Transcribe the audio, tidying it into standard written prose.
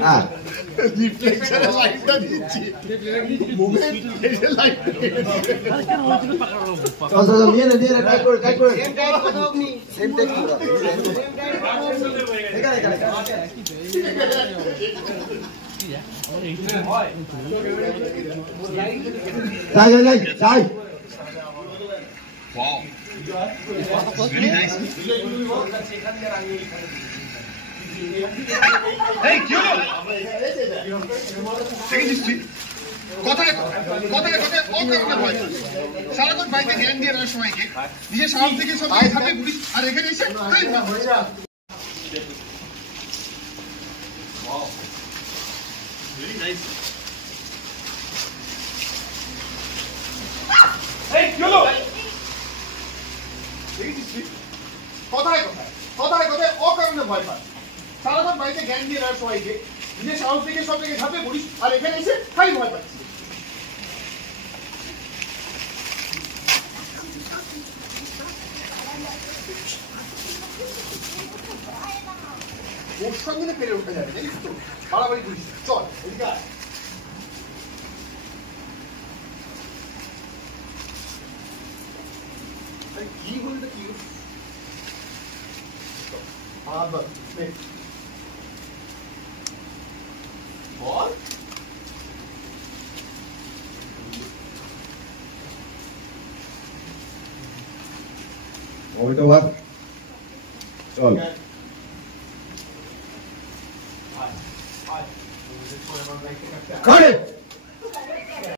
হ্যাঁ রিফ্লেকশনে লাইটটা দিচ্ছি মুভমেন্ট এসে লাইট চল নিয়ে নে টাইট করে সেম টাইট কথা আপনি সেম টাইট পুরো এখানে যাই ওয়াও ভেরি নাইস এই কি হলো দেখেছিস তুই কথায় অকারণে ভয় সারাক্ষণ বাইকে জ্ঞান দিয়ে রাখার সময়কে নিজের সাহস থেকে সব হাতে পুলিশ আর এখানে এসে ভেরি নাইস এই কি হলো দেখেছিস তুই কথায় অকারণে ভয় পায় সারাক্ষণ বাইকে জ্ঞান দিয়ে রাখার সময়কে নিজের সাহস থেকে সব জায়গায় ঝাঁপিয়ে পড়িস আর এখানে এসে খালি ভয় পাচ্ছিস ওর সঙ্গে পেরে উঠে যাবে জানিস তো বাড়াবাড়ি করিস চল এদিকে আয় কি বলতে কি বল ওইটা ভাগ চল আয় করে